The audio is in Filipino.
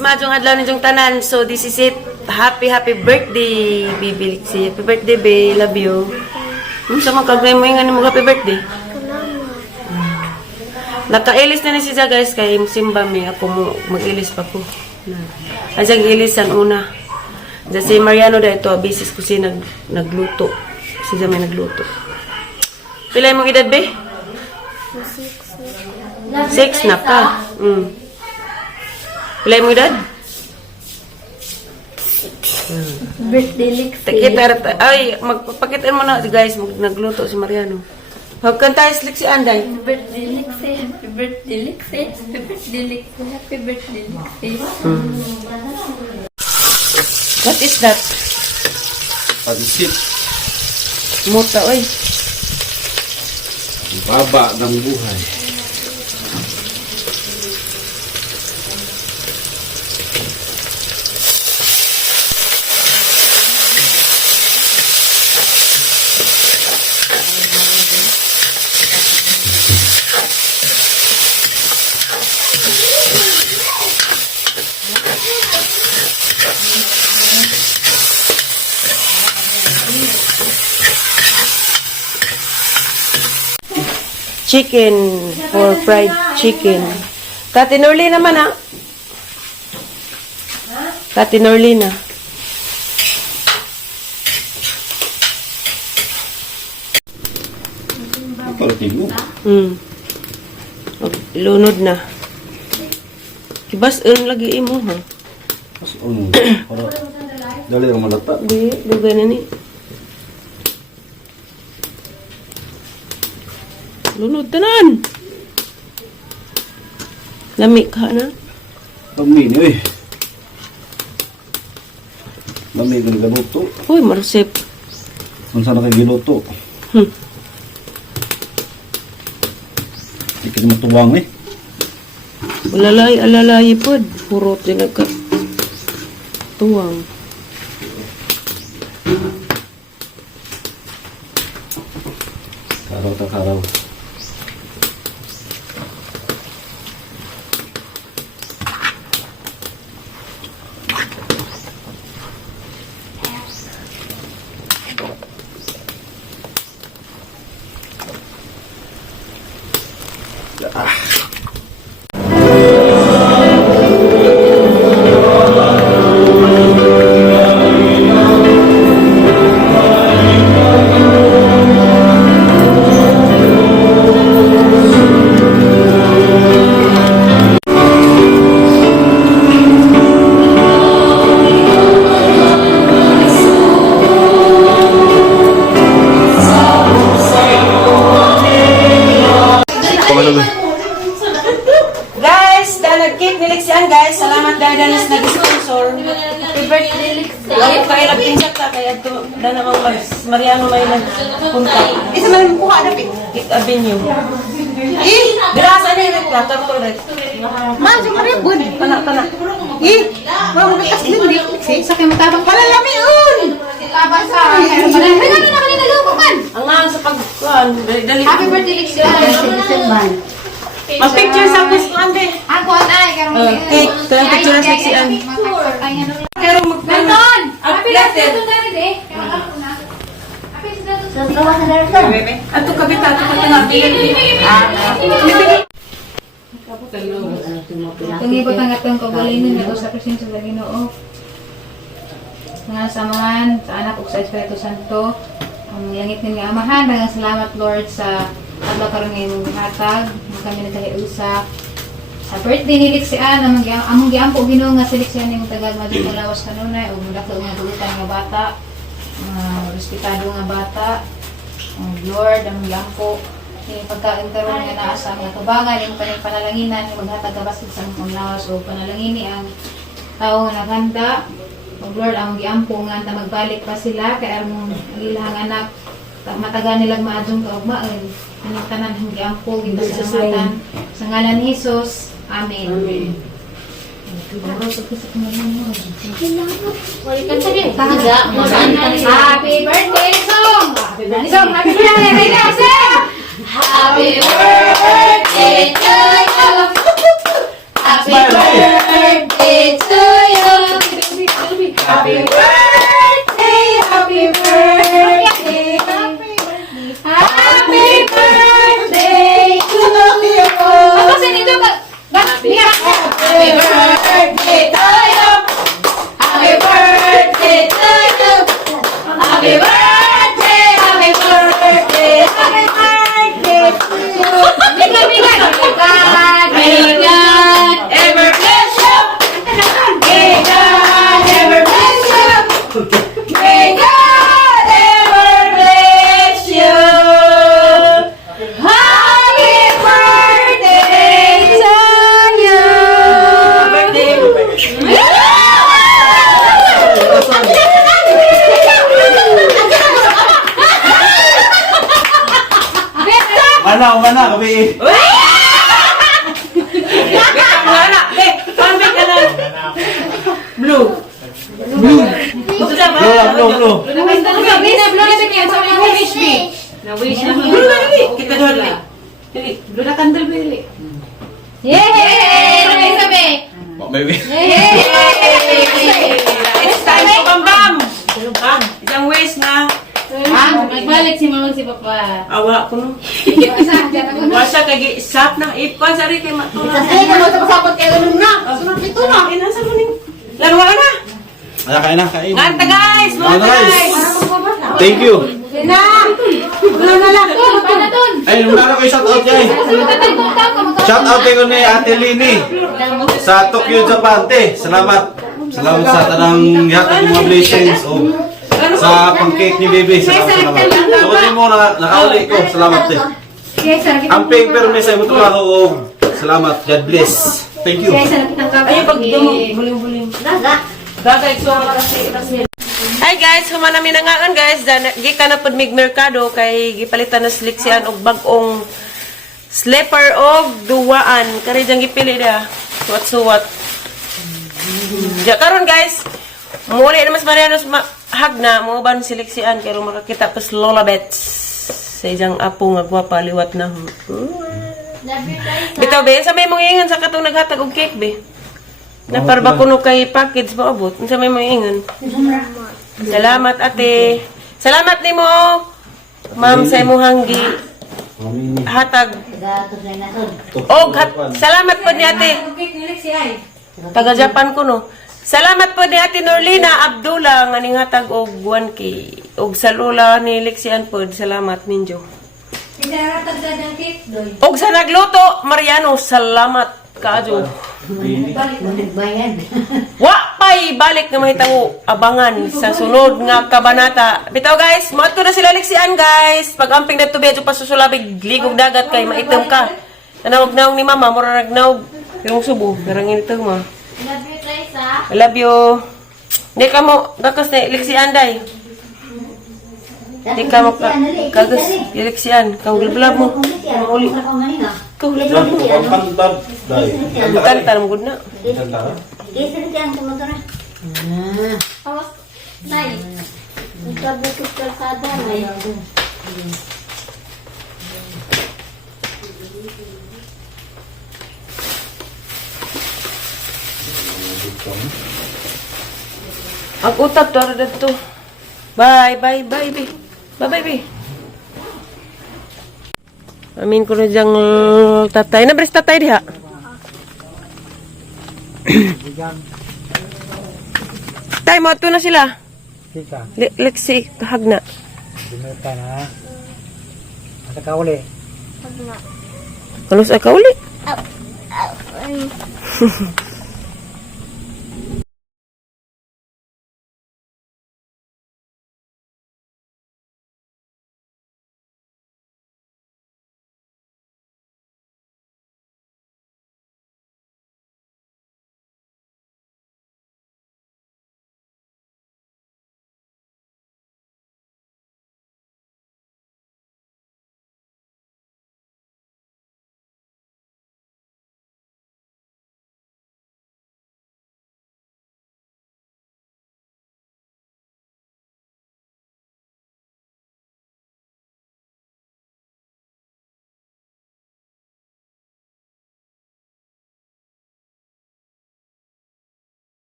majong adlaw ninyong tanan. So this is it. Happy birthday, Bibi Lixie. Happy birthday, babe. Love you. Sa mga kagay mo yung mo happy birthday. Nakailis na siya guys kay simba mi ako mo mag-ilis pa ko. Ay sang ilisan una. Si Mariano da ito bisis ko siya nagluto. Siya may nagluto. Pilay mong edad be? 6 na ka. Pilay mong edad? Birthday Lixie. Takita ay magpapakitaan mo na guys nagluto si Mariano. Hagkanta is Lixie Anday. Happy birthday Lixie. Happy birthday Lixie. Happy birthday Lixie. Happy birthday Lixie. What is that? Pansit. Muta oy. Baba ng buhay. Chicken for fried chicken. Kati Norlina naman ha. Kati Norlina. Parating mo. Lunod na. Kibas lagi imo ha. Mas para dali ang malata. Di, lugay na ni. Lunod tanan. Lami ka na. Lami ni oy. Lami ng galuto. Uy, marusip. Unsa na kay giluto? Ikin mo tuwang eh. Alalay pod. Puro tinagka. Tuwang. Karaw ta karaw. Guys, dahil nag-cake ni Lixian guys. Salamat dahil dalis nag-sponsor. Happy birthday Lixie. Ako kayo nag-pinsak ka kaya ito dahil namang Mariano may nagpunta. Isa man mo kuha na pit. It Avenue. Dirasa niya yung nagtator rin. Ma, sa maribod. Kana. Mga mabitas din di. Sakay matabang pa. Palalami un. Tabang sa. Ano na kanina lupo man? Ang nga sa pagkuhan, dali. Happy birthday Lixie. Mag-picture sa kuskuhan din. Ako ay karong Cake. Ito yung picture ng Lixian. Ay ano. Pero magkuhan. Anton! Happy birthday Updated. to David eh. Happy Bebe. Ato kabita, ato kabita. Pangibot ang atong kaugalingon nga sa presensya sa Ginoo. Mga samahan sa anak ug sa Espiritu Santo, ang langit nga Amahan, daghang salamat Lord sa adlaw karon nga imong gihatag, kami nagkahiusa. Sa birthday ni Lixian, among giampo Ginoo nga si Lixian ning tagad madung lawas kanunay ug dako nga dulutan nga bata, mga respetado nga bata. Lord, among giampo ni pagkain karon nga naa sa mga tubangan yung panalanginan yung maghatag ka basid sa mga lawas o panalangini ang tao nga naghanda. O Lord, ang giampo nga anta magbalik pa sila kay among ilang anak mataga nilang maadjong kaugmaan. Ang tanan ang giampo gipasalamatan sa ngalan ni Jesus. Amen. Happy birthday song! Happy birthday song! Happy birthday song! Happy birthday to you! Happy birthday to you. Happy birthday, happy birthday, happy birthday to you. Ako sa nito ba? Happy birthday to you. Happy birthday to you. Happy birthday, happy birthday, happy birthday to you. Bigay. May God ever bless you. May God ever bless you. May God ever bless you. Happy birthday to you. Mana, kami. Blue. Blue. Kita doon ulit. Dili. Blue na candle ba dili? Yay! Sabi! Maybe. Yay! It's time to bam. Isang ways na. Magbalik si mama si papa. Awa ko no. Isa, dyan ako na. Wasa kay sap na ipon sari kay matulog. Kasi ka mo sa pasapot kay ganun na. Sunod ito na. Inasa mo ning. Laro na. Kain. Nganta guys, mga Guys. guys. Thank you. Na. Wala na lang. Paano dun? Ay, muna ko shout out kay. Shout out kay ko ni Ate Lini sa Tokyo, Japan. Te, salamat. Salamat sa tanang yatag mga blessings. Sa pang-cake ni Baby. Salamat. Sukutin mo na nakauli ko. Salamat, te. Ang paper may sa imo trabaho. Salamat. God bless. Thank you. Ay pag buling-buling. Gagay so kasi. Hi guys, humana mi na ngaan guys. Gikan na pud mig merkado kay gipalitan na sliksian og bag-ong slipper og duwaan. Kani jang gipili dia. Suwat-suwat. Ja karon guys. Muli na mas Marianos hagna mo ban siliksian kay makakita pas Lola Bets. Sa ijang apo nga gwapa liwat na. Bitaw be, sa may mong ingan sa katong naghatag og cake be. Naparba ko no kay package ba abot. Sa may mong ingan. Salamat ate. Salamat nimo. Ma'am sa imong gi hatag. Salamat po ni ate. Taga Japan ko no. Salamat po ni ate Norlina Abdullah nga ning hatag og 1K. Og sa lola ni Lexian po. Salamat ninyo. Og sa nagluto, Mariano, salamat kaayo. Wa pay balik nga mahitabo abangan sa sunod nga kabanata. Bitaw guys, moadto na sila Lexian guys. Pag amping dito medyo pasusulabig ligog dagat kay maitom ka. Nanawag-nawag ni mama, mura nagnawag yung subo. Karangin ito ma. I love you. Hindi ka mo, gakas na Lexian day. Hindi ka mo kagas Lexian. Kau lablab mo. Mauli. Kau lablab mo. Kanta mo gud na. Ang utap to ara dito. Bye bye bye be. Bye bye be. Amin ko na diyang tatay. Nabres tatay diha. Tay mo ato na sila. Kika, Lexi hagna. binuta na. Asa ka uli? Kalos ay kauli.